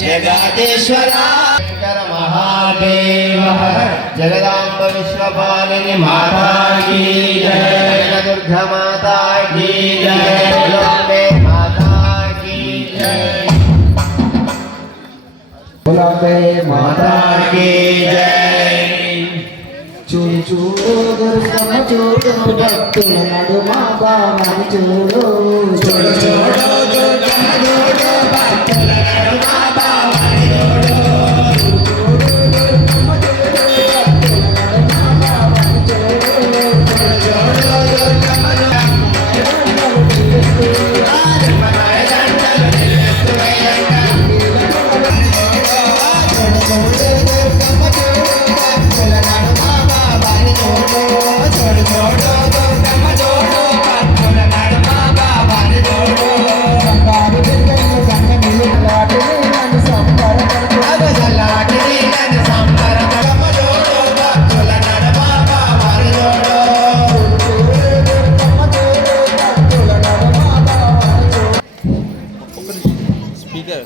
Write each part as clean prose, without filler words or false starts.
जगदीश्वरा महादेव जगदांब विश्वपालिनी माता की जय, दुर्गा माता की जय, अम्बे माता की जय, अम्बे माता की जय। చూడు చూడు దుర్గమ్మ చూడు భక్తుల నడుమ బామని చూడు చూడు చూడు దుర్గమ్మ చూడు భక్తుల నడుమ బామని చూడు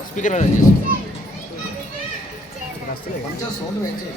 स्पीकर अरेंज చేసి కొంచెం సౌండ్ పెంచు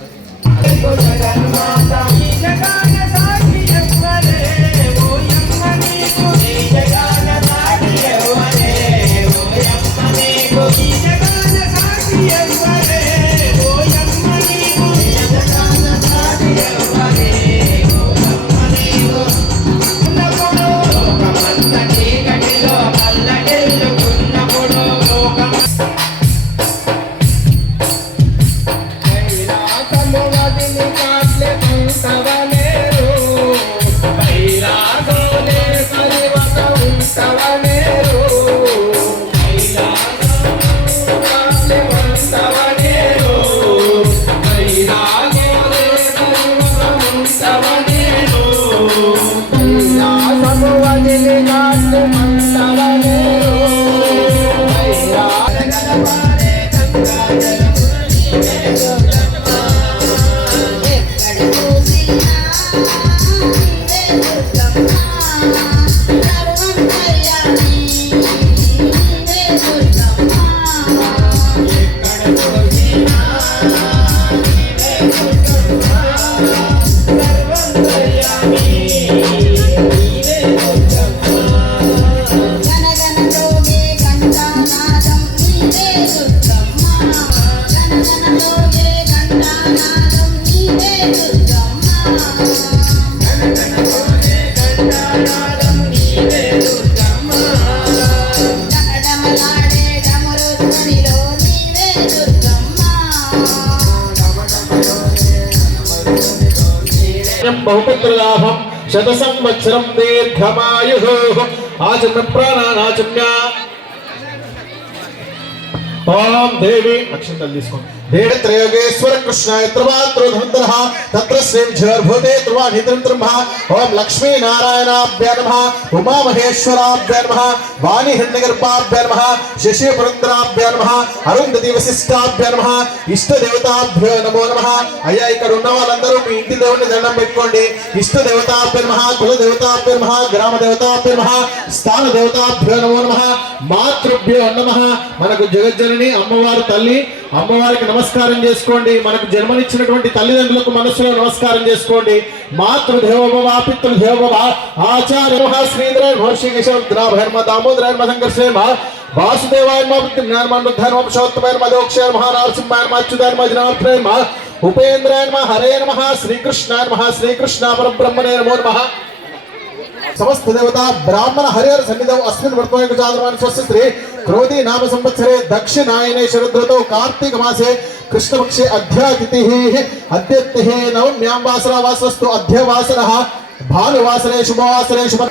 बहुपुत्र लाभम शत संवत्सरम दीर्घमायुः आचम्य प्राणानाचम्य ओम देवी अक्षंतल తీసుకో देव त्रयोगेश्वर कृष्णाय त्रिवात्रोधमंतरः तत्र श्रीर्भूते त्रिवानित्रंत्रमः ओम लक्ष्मी नारायणाभ्य नमः उमा महेश्वराभ्य नमः वाणी हिरण्यगर्भाभ्य नमः शशि पुरंदराभ्य नमः अरुंधति वशिष्ठाभ्य नमः इष्ट देवताभ्यो नमो नमः అయ్యా ఇక్కడ ఉన్న వాళ్ళందరూ మీ ఇంటి దేవుని దండం పెట్టుకోండి ఇష్ట దేవతాభ్య నమః కుల దేవతాభ్య నమః గ్రామ దేవతాభ్య నమః స్థాన దేవతాభ్యో నమో నమః మాతృభ్యో నమః మనకు జగజ్జనని అమ్మవారు తల్లి అమ్మవారికి నమస్కారం చేసుకోండి మనకు జన్మనిచ్చినటువంటి తల్లిదండ్రులకు మనసులో నమస్కారం చేసుకోండి మాతృదేవోభవ పితృదేవోభవ ఆచార్య శ్రీధర మహర్షి కేశవద్రాభర్మ దామోదరాయ సంకర్షేమ వాసుదేవాయ పుత్రధర్మోత్తమాయ మధోక్షయ మహానారసింహాయ అచ్యుతాయ మజనాథ్రేమ ఉపేంద్రాయ నమః హరే నమః శ్రీకృష్ణాయ నమః శ్రీకృష్ణ పరబ్రహ్మణే నమో నమః समस्त देवता ब्राह्मण हरिहर सन्निधौ अस्मिन् वर्तमाने चांद्रमान स्वस्य श्री क्रोधी नाम संवत्सरे दक्षिणायने शरदृतौ कार्तिक मासे कृष्णपक्षे अध्यातिथिः अद्यतिः नवम्यां वासरा वासरस्तु अध्यवासरः भानुवासरे शुभवासरे शुभ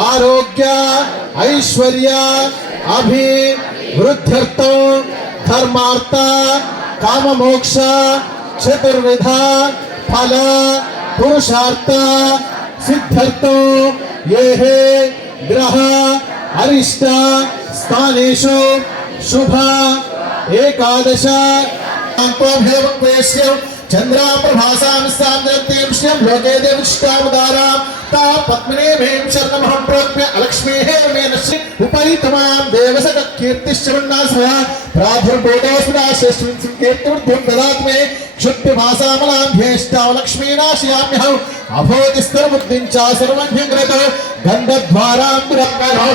आरोग्य ऐश्वर्य अभिवृद्ध्यर्थं धर्मार्थ काम मोक्ष चतुर्विधा फल पुरुषार्थ सिद्ध्यर्थं ये ग्रह अरिष्ट स्थानेषु शुभ एकादश चंद्रा प्रभासां साम्राज्यं श्रियं लोके देवष्टावतारां ता पद्मने भें शरणमहं प्रोक्म्य अलक्ष्मीः मेन श्री उपैतमां देवसक कीर्तिश्चवन्नासः प्राधुर्भूतोऽस्मिन् कीर्तिवृद्धिं ददातु मे क्षुद्ध भासामलां ध्येष्टाव लक्ष्मीनाशयाम्यहम् अभोतिस्तरबुद्धिं च सर्वज्ञं कृतो गन्धद्वारां दुरत्मनो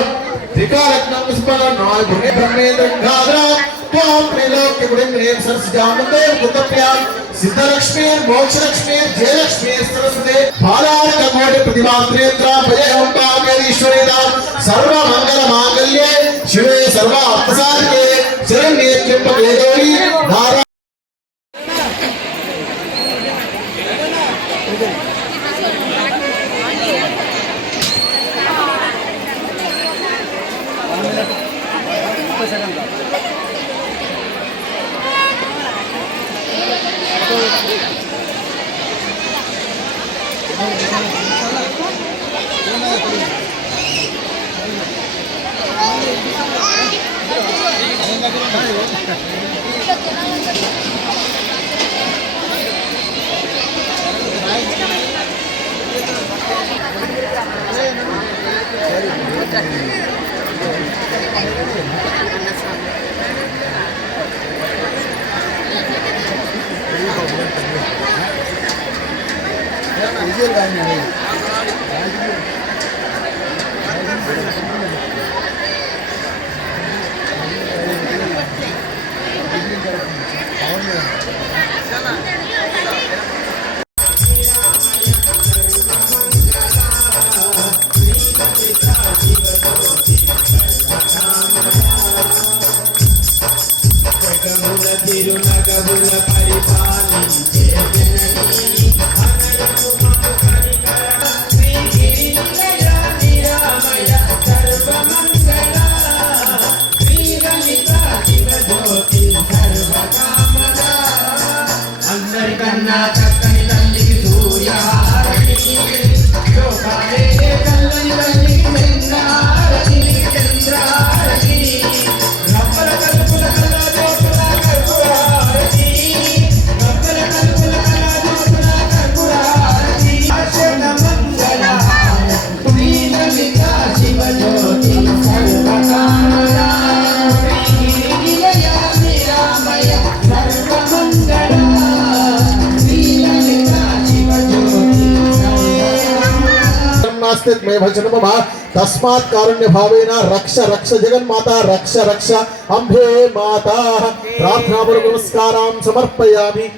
त्रिकालग्नं स्मरणोय भुवे ब्रह्मेन्द्रं घाद्रां त्वां त्रिलोक्य गुणेन्द्रेण सरस्जामन्देव कुतप्यां सिद्धलक्ष्मी मोक्षलक्ष्मी जयलक्ष्मी सरस्वती बालार्ककोटि प्रतिमात्रेन्द्रा भयं कामेश्वरीदां सर्वमङ्गलमाङ्गल्ये शिवे सर्वार्थसाधिके शरण्ये त्र्यम्बके गौरी नारायणी తిరునగవుల పరిపాలించే జననీ నిరామయ సర్వమంగళ శ్రీరమిత శివజ్యోతి సర్వకామద అందరికన్నా చక్కని తల్లికి సూర్యహారతి శోభాలే తల్లని తల్లికి చంద్రారతి చంద్రారతి రబ్బర కలుపుల కళ జ్యోతుల కర్పూరారతి రబ్బర కలుపుల కళ జ్యోతుల కర్పూరారతి అశన మంగళ శ్రీలలిత శివజ్యోతి సర్వకామద శ్రీనిలయ నిరామయ సర్వమంగళ శ్రీలలిత శివజ్యోతి नास्तिक भजन मम तस्मात् कारुण्य भावेन रक्ष रक्ष जगन्माता रक्ष रक्ष अम्बे माता प्रार्थना पूर्वक नमस्कारां समर्पयामि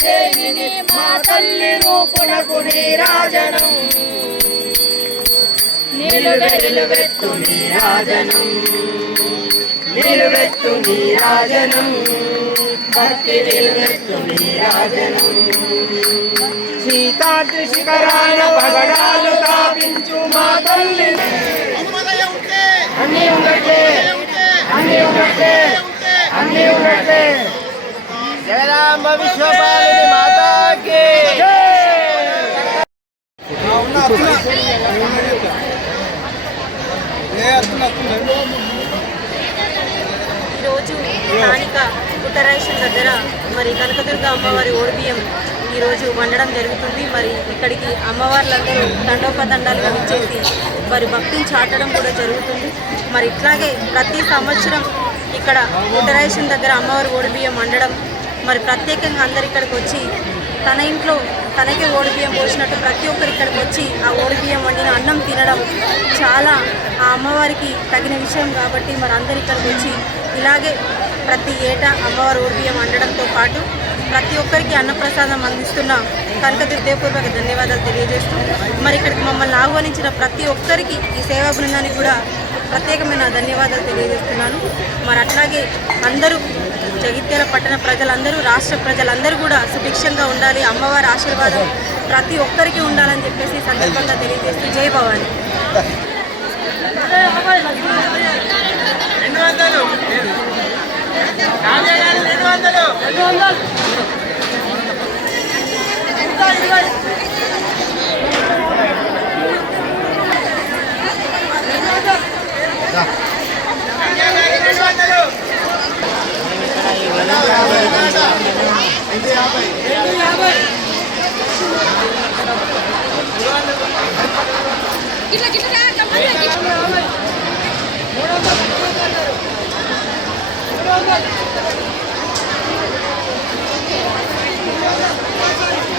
దేవిని మా తల్లి రూపునకు నీరాజనం నిలువెత్తు నీరాజనం నిలువెత్తు నీరాజనం భక్తి నిలువెత్తు నీరాజనం సీతాద్రి శిఖరాన పగడాలు తాపించు మా తల్లి అన్నీ ఉన్నట్టే అన్నీ ఉన్నట్టే అన్నీ ఉన్నట్టే జగదాంబ విశ్వపాలిని మాతాకి ఈరోజు స్థానిక పుట్టరేషన్ దగ్గర మరి కనకదుర్గ అమ్మవారి ఓడిబియ్యం ఈరోజు వండడం జరుగుతుంది. మరి ఇక్కడికి అమ్మవార్లందరూ తండోపతండాలుగా విచ్చేసి వారి భక్తిని చాటడం కూడా జరుగుతుంది. మరి ఇట్లాగే ప్రతి సంవత్సరం ఇక్కడ పుట్టరేషన్ దగ్గర అమ్మవారి ఓడిబియ్యం వండడం మరి ప్రత్యేకంగా అందరు ఇక్కడికి వచ్చి తన ఇంట్లో తనకే ఓడిబియ్యం పోసినట్టు ప్రతి ఒక్కరు ఇక్కడికి వచ్చి ఆ ఓడిబియ్యం వండిన అన్నం తినడం చాలా ఆ అమ్మవారికి తగిన విషయం కాబట్టి మరి అందరు ఇక్కడికి వచ్చి ఇలాగే ప్రతి ఏటా అమ్మవారి ఓడిబియ్యం వండడంతో పాటు ప్రతి ఒక్కరికి అన్నప్రసాదం అందిస్తున్న కనకదుర్గ హృదయపూర్వక ధన్యవాదాలు తెలియజేస్తూ మరి ఇక్కడికి మమ్మల్ని ఆహ్వానించిన ప్రతి ఒక్కరికి ఈ సేవా బృందానికి కూడా ప్రత్యేకమైన ధన్యవాదాలు తెలియజేస్తున్నాను. మరి అట్లాగే అందరూ జగిత్యాల పట్టణ ప్రజలందరూ రాష్ట్ర ప్రజలందరూ కూడా సుభిక్షంగా ఉండాలి, అమ్మవారి ఆశీర్వాదం ప్రతి ఒక్కరికి ఉండాలని చెప్పేసి సందర్భంగా తెలియజేస్తూ జై భవాని. గిట్ల